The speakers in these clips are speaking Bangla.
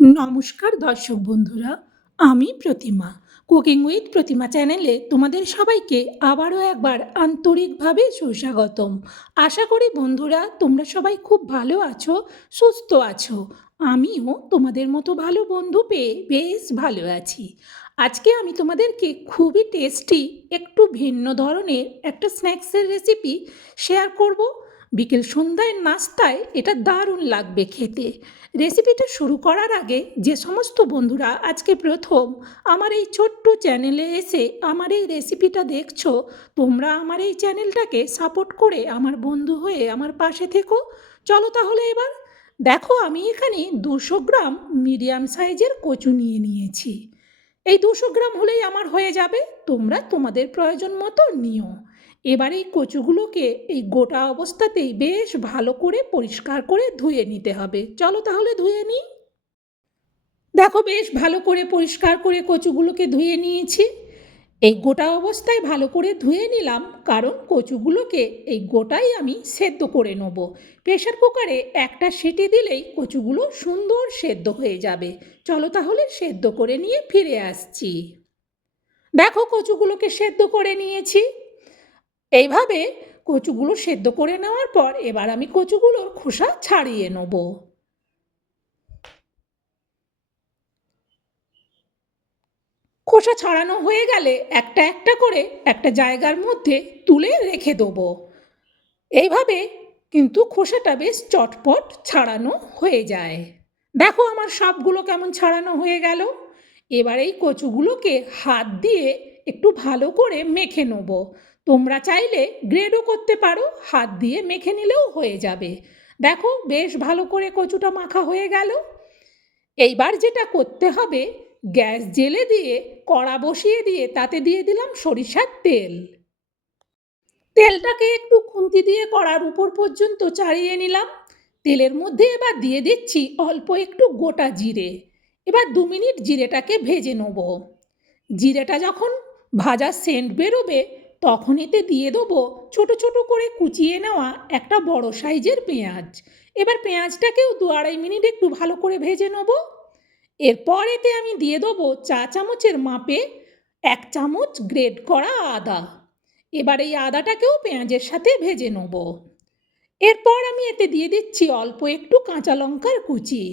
নমস্কার দর্শক বন্ধুরা, আমি প্রতিমা। কুকিং উইথ প্রতিমা চ্যানেলে তোমাদের সবাইকে আবারও একবার আন্তরিকভাবে সুস্বাগতম। আশা করি বন্ধুরা, তোমরা সবাই খুব ভালো আছো, সুস্থ আছো। আমিও তোমাদের মতো ভালো বন্ধু পেয়ে বেশ ভালো আছি। আজকে আমি তোমাদেরকে খুবই টেস্টি একটু ভিন্ন ধরনের একটা স্ন্যাক্সের রেসিপি শেয়ার করব। বিকেল সন্ধ্যায় নাস্তায় এটা দারুণ লাগবে খেতে। রেসিপিটা শুরু করার আগে যে সমস্ত বন্ধুরা আজকে প্রথম আমার এই ছোট্ট চ্যানেলে এসে আমার এই রেসিপিটা দেখছ, তোমরা আমার এই চ্যানেলটাকে সাপোর্ট করে আমার বন্ধু হয়ে আমার পাশে থেকো। চলো তাহলে এবার দেখো আমি এখানে দুশো গ্রাম মিডিয়াম সাইজের কচু নিয়ে নিয়েছি। এই দুশো গ্রাম হলেই আমার হয়ে যাবে, তোমরা তোমাদের প্রয়োজন মতো নিও। এবার এই কচুগুলোকে এই গোটা অবস্থাতেই বেশ ভালো করে পরিষ্কার করে ধুয়ে নিতে হবে। চলো তাহলে ধুয়ে নিই। দেখো বেশ ভালো করে পরিষ্কার করে কচুগুলোকে ধুয়ে নিয়েছি। এই গোটা অবস্থায় ভালো করে ধুয়ে নিলাম, কারণ কচুগুলোকে এই গোটাই আমি সেদ্ধ করে নেব। প্রেশার কুকারে একটা সিটি দিলেই কচুগুলো সুন্দর সেদ্ধ হয়ে যাবে। চলো তাহলে সেদ্ধ করে নিয়ে ফিরে আসছি। দেখো কচুগুলোকে সেদ্ধ করে নিয়েছি। এইভাবে কচুগুলো সেদ্ধ করে নেওয়ার পর এবার আমি কচুগুলোর খোসা ছাড়িয়ে নেব। খোসা ছাড়ানো হয়ে গেলে একটা একটা করে একটা জায়গার মধ্যে তুলে রেখে দেবো। এইভাবে কিন্তু খোসাটা বেশ চটপট ছাড়ানো হয়ে যায়। দেখো আমার সবগুলো কেমন ছাড়ানো হয়ে গেল। এবার এই কচুগুলোকে হাত দিয়ে একটু ভালো করে মেখে নেব। তোমরা চাইলে গ্রেডও করতে পারো, হাত দিয়ে মেখে নিলেও হয়ে যাবে। দেখো, বেশ ভালো করে কচুটা মাখা হয়ে গেল। এইবার যেটা করতে হবে, গ্যাস জেলে দিয়ে, কড়া বসিয়ে দিয়ে, তাতে দিয়ে দিলাম সরিষার তেল। তেলটাকে একটু খুন্তি দিয়ে কড়ার উপর পর্যন্ত চাড়িয়ে নিলাম। তেলের মধ্যে এবার দিয়ে দিচ্ছি অল্প একটু গোটা জিরে। এবার দু মিনিট জিরেটাকে ভেজে নেব। জিরেটা যখন ভাজার সেন্ট বেরোবে তখন এতে দিয়ে দেবো ছোটো ছোটো করে কুচিয়ে নেওয়া একটা বড় সাইজের পেঁয়াজ। এবার পেঁয়াজটাকেও দু আড়াই মিনিট একটু ভালো করে ভেজে নেব। এরপর এতে আমি দিয়ে দেবো চা চামচের মাপে এক চামচ গ্রেড করা আদা। এবার এই আদাটাকেও পেঁয়াজের সাথে ভেজে নেব। এরপর আমি এতে দিয়ে দিচ্ছি অল্প একটু কাঁচা লঙ্কার কুচি।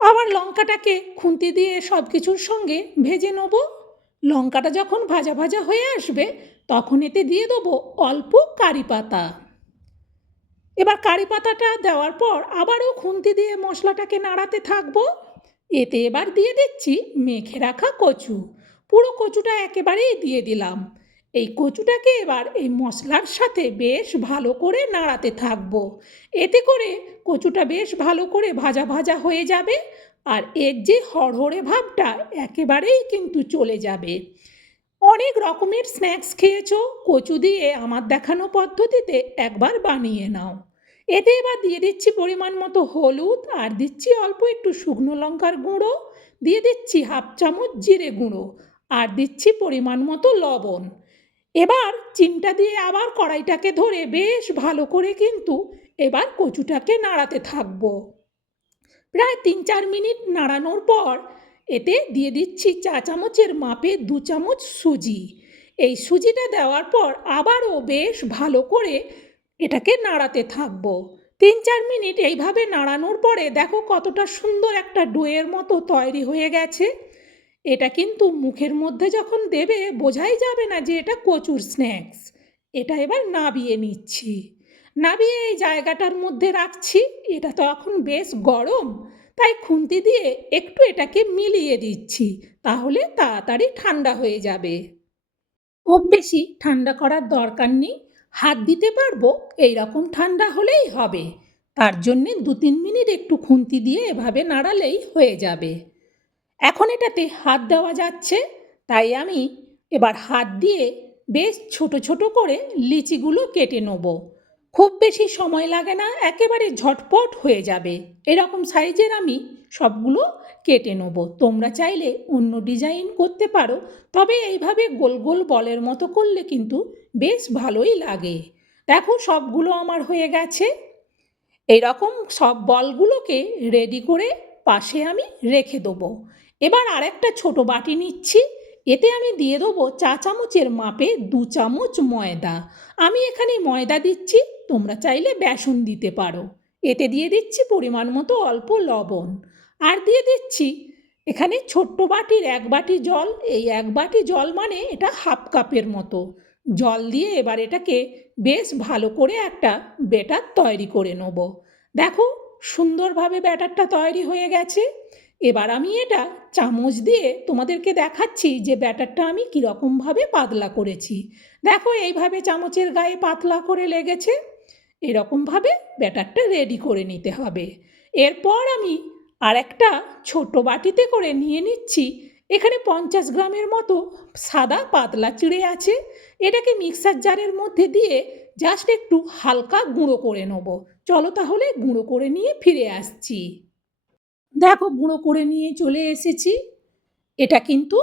আবার লঙ্কাটাকে খুন্তি দিয়ে সব কিছুর সঙ্গে ভেজে নেব। লঙ্কাটা যখন ভাজা ভাজা হয়ে আসবে, তখন এতে দিয়ে দেবো অল্প কারি পাতা। এবার কারি পাতাটা দেওয়ার পর আবারও খুন্তি দিয়ে মশলাটাকে নাড়াতে থাকব। এতে এবার দিয়ে দিচ্ছি মেখে রাখা কচু। পুরো কচুটা একেবারেই দিয়ে দিলাম। এই কচুটাকে এবার এই মশলার সাথে বেশ ভালো করে নাড়াতে থাকব। এতে করে কচুটা বেশ ভালো করে ভাজা ভাজা হয়ে যাবে। আর এর যে হড়হড়ে ভাবটা একেবারেই কিন্তু চলে যাবে। অনেক রকমের স্ন্যাক্স খেয়েছো, কচু দিয়ে আমার দেখানো পদ্ধতিতে একবার বানিয়ে নাও। এতে এবার দিয়ে দিচ্ছি পরিমাণ মতো হলুদ আর দিচ্ছি অল্প একটু শুকনো লঙ্কার গুঁড়ো, দিয়ে দিচ্ছি হাফ চামচ জিরে গুঁড়ো আর দিচ্ছি পরিমাণ মতো লবণ। এবার চিমটা দিয়ে আবার কড়াইটাকে ধরে বেশ ভালো করে কিন্তু এবার কচুটাকে নাড়াতে থাকব। প্রায় তিন চার মিনিট নাড়ানোর পর এতে দিয়ে দিচ্ছি চা চামচের মাপে দু চামচ সুজি। এই সুজিটা দেওয়ার পর আবারও বেশ ভালো করে এটাকে নাড়াতে থাকব। তিন চার মিনিট এইভাবে নাড়ানোর পরে দেখো কতটা সুন্দর একটা ডোয়ের মতো তৈরি হয়ে গেছে। এটা কিন্তু মুখের মধ্যে যখন দেবে বোঝাই যাবে না যে এটা কচুর স্ন্যাক্স। এটা এবার নাবিয়ে নিচ্ছি। নাবিয়ে এই জায়গাটার মধ্যে রাখছি, এটা তো এখন বেশ গরম। তাই খুন্তি দিয়ে একটু এটাকে মিলিয়ে দিচ্ছি, তাহলে তাড়াতাড়ি ঠান্ডা হয়ে যাবে। খুব বেশি ঠান্ডা করার দরকার নেই, হাত দিতে পারব এই রকম ঠান্ডা হলেই হবে। তার জন্যে দু তিন মিনিট একটু খুন্তি দিয়ে এভাবে নাড়ালেই হয়ে যাবে। এখন এটাতে হাত দেওয়া যাচ্ছে, তাই আমি এবার হাত দিয়ে বেশ ছোট ছোট করে লিচিগুলো কেটে নেব। খুব বেশি সময় লাগে না, একেবারে ঝটপট হয়ে যাবে। এরকম সাইজের আমি সবগুলো কেটে নেব। তোমরা চাইলে অন্য ডিজাইন করতে পারো, তবে এইভাবে গোল গোল বলের মতো করলে কিন্তু বেশ ভালোই লাগে। দেখো সবগুলো আমার হয়ে গেছে। এরকম সব বলগুলোকে রেডি করে পাশে আমি রেখে দেবো। এবার আরেকটা ছোট বাটি নিচ্ছি। এতে আমি দিয়ে দেবো চা চামচের মাপে দু চামচ ময়দা। আমি এখানে ময়দা দিচ্ছি। তোমরা চাইলে বেসন দিতে পারো। এতে দিয়ে দিচ্ছি পরিমাণ মতো অল্প লবণ। আর দিয়ে দিচ্ছি এখানে ছোট্ট বাটির এক বাটি জল। এই এক বাটি জল মানে এটা হাফ কাপের মতো। জল দিয়ে এবার এটাকে বেশ ভালো করে একটা ব্যাটার তৈরি করে নেব। দেখো, সুন্দরভাবে ব্যাটারটা তৈরি হয়ে গেছে। এবার আমি এটা চামচ দিয়ে তোমাদেরকে দেখাচ্ছি যে ব্যাটারটা আমি কীরকমভাবে পাতলা করেছি। দেখো, এইভাবে চামচের গায়ে পাতলা করে লেগেছে। এরকমভাবে ব্যাটারটা রেডি করে নিতে হবে। এরপর আমি আরেকটা ছোট বাটিতে করে নিয়ে নিচ্ছি। এখানে পঞ্চাশ গ্রামের মতো সাদা পাতলা চিড়ে আছে। এটাকে মিক্সার জারের মধ্যে দিয়ে জাস্ট একটু হালকা গুঁড়ো করে নেব। চলো তাহলে গুঁড়ো করে নিয়ে ফিরে আসছি। দেখো, গুঁড়ো করে নিয়ে চলে এসেছি। এটা কিন্তু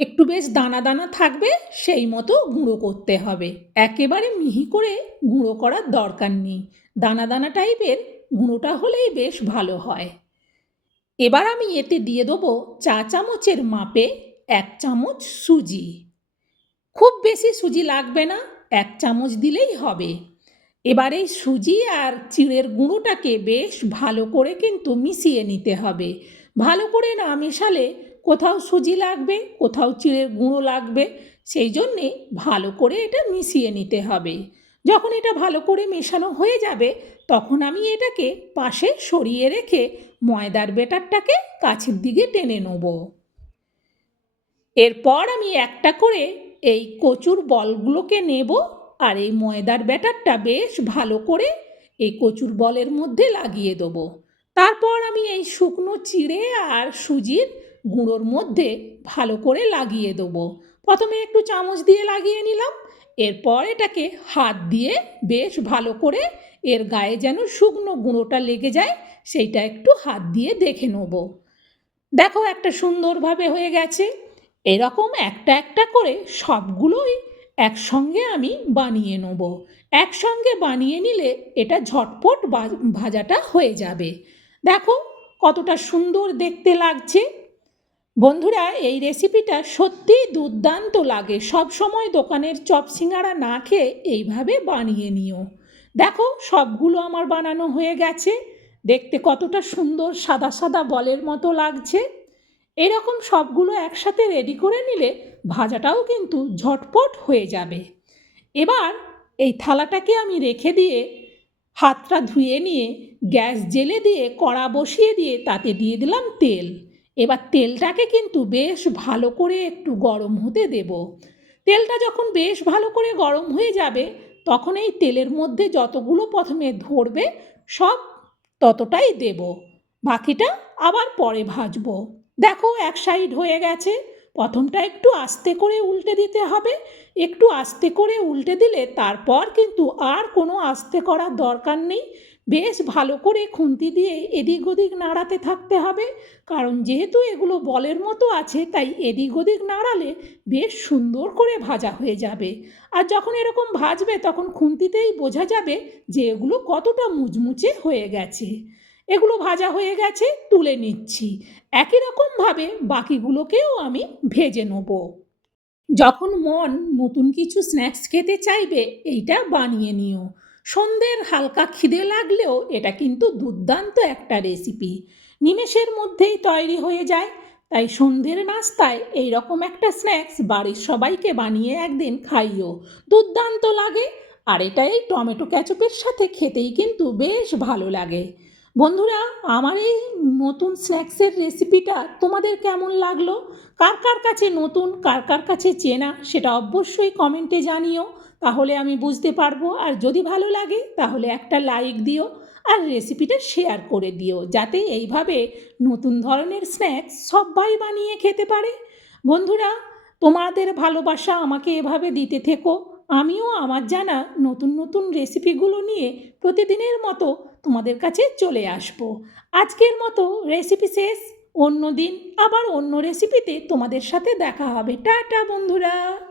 একটু বেশ দানা দানা থাকবে, সেই মতো গুঁড়ো করতে হবে। একেবারে মিহি করে গুঁড়ো করার দরকার নেই। দানা দানা টাইপের গুঁড়োটা হলেই বেশ ভালো হয়। এবার আমি এতে দিয়ে দেবো চা চামচের মাপে এক চামচ সুজি। খুব বেশি সুজি লাগবে না, এক চামচ দিলেই হবে। এবার এই সুজি আর চিড়ের গুঁড়োটাকে বেশ ভালো করে কিন্তু মিশিয়ে নিতে হবে। ভালো করে না মেশালে কোথাও সুজি লাগবে, কোথাও চিড়ের গুঁড়ো লাগবে, সেই জন্যে ভালো করে এটা মিশিয়ে নিতে হবে। যখন এটা ভালো করে মেশানো হয়ে যাবে, তখন আমি এটাকে পাশে সরিয়ে রেখে ময়দার বেটারটাকে কাছের দিকে টেনে নেব। এরপর আমি একটা করে এই কচুর বলগুলোকে নেব, আর এই ময়দার ব্যাটারটা বেশ ভালো করে এই কচুর বলের মধ্যে লাগিয়ে দেবো। তারপর আমি এই শুকনো চিড়ে আর সুজির গুঁড়োর মধ্যে ভালো করে লাগিয়ে দেবো। প্রথমে একটু চামচ দিয়ে লাগিয়ে নিলাম, এরপর এটাকে হাত দিয়ে বেশ ভালো করে এর গায়ে যেন শুকনো গুঁড়োটা লেগে যায়, সেইটা একটু হাত দিয়ে দেখে নেব। দেখো একটা সুন্দরভাবে হয়ে গেছে। এরকম একটা একটা করে সবগুলোই একসঙ্গে আমি বানিয়ে নেব। একসঙ্গে বানিয়ে নিলে এটা ঝটপট ভাজাটা হয়ে যাবে। দেখো কতটা সুন্দর দেখতে লাগছে। বন্ধুরা, এই রেসিপিটা সত্যিই দুর্দান্ত লাগে। সব সময় দোকানের চপ সিঙ্গারা না খেয়ে এইভাবে বানিয়ে নিও। দেখো, সবগুলো আমার বানানো হয়ে গেছে। দেখতে কতটা সুন্দর সাদা সাদা বলের মতো লাগছে। এরকম সবগুলো একসাথে রেডি করে নিলে ভাজাটাও কিন্তু ঝটপট হয়ে যাবে। এবার এই থালাটাকে আমি রেখে দিয়ে হাতটা ধুয়ে নিয়ে গ্যাস জেলে দিয়ে কড়া বসিয়ে দিয়ে তাতে দিয়ে দিলাম তেল। এবার তেলটাকে কিন্তু বেশ ভালো করে একটু গরম হতে দেব। তেলটা যখন বেশ ভালো করে গরম হয়ে যাবে, তখন এই তেলের মধ্যে যতগুলো প্রথমে ধরবে, সব ততটাই দেব। বাকিটা আবার পরে ভাজবো। দেখো এক সাইড হয়ে গেছে। প্রথমটা একটু আস্তে করে উল্টে দিতে হবে। একটু আস্তে করে উল্টে দিলে তারপর কিন্তু আর কোনো আস্তে করার দরকার নেই। বেশ ভালো করে খুন্তি দিয়ে এদিক ওদিক নাড়াতে থাকতে হবে। কারণ যেহেতু এগুলো বলের মতো আছে, তাই এদিক ওদিক নাড়ালে বেশ সুন্দর করে ভাজা হয়ে যাবে। আর যখন এরকম ভাজবে, তখন খুন্তিতেই বোঝা যাবে যে এগুলো কতটা মুচমুচে হয়ে গেছে। এগুলো ভাজা হয়ে গেছে, তুলে নিচ্ছি। একই রকমভাবে বাকিগুলোকেও আমি ভেজে নেব। যখন মন নতুন কিছু স্ন্যাক্স খেতে চাইবে, এইটা বানিয়ে নিও। সন্ধ্যের হালকা খিদে লাগলেও এটা কিন্তু দুর্দান্ত একটা রেসিপি নিমেষের মধ্যেই তৈরি হয়ে যায়, তাই সন্ধ্যের নাস্তায় এই রকম একটা স্ন্যাক্স বাড়ির সবাইকে বানিয়ে একদিন খাইও। দুর্দান্ত লাগে, আর এটা এই টমেটো ক্যাচপের সাথে খেতেই কিন্তু বেশ ভালো লাগে। বন্ধুরা, আমার এই নতুন স্ন্যাক্সের রেসিপিটা তোমাদের কেমন লাগল? কার কার কাছে নতুন, কার কার কাছে চেনা, সেটা অবশ্যই কমেন্টে জানিও। তাহলে আমি বুঝতে পারব। আর যদি ভালো লাগে, তাহলে একটা লাইক দিও আর রেসিপিটা শেয়ার করে দিও। যাতে এইভাবে নতুন ধরনের স্ন্যাক্স সবাই বানিয়ে খেতে পারে। বন্ধুরা, তোমাদের ভালোবাসা আমাকে এভাবে দিতে থেকো। আমিও আমার জানা নতুন নতুন রেসিপিগুলো নিয়ে প্রতিদিনের মতো তোমাদের কাছে চলে আসব। আজকের মতো রেসিপি শেষ। অন্য দিন আবার অন্য রেসিপিতে তোমাদের সাথে দেখা হবে। টাটা, বন্ধুরা।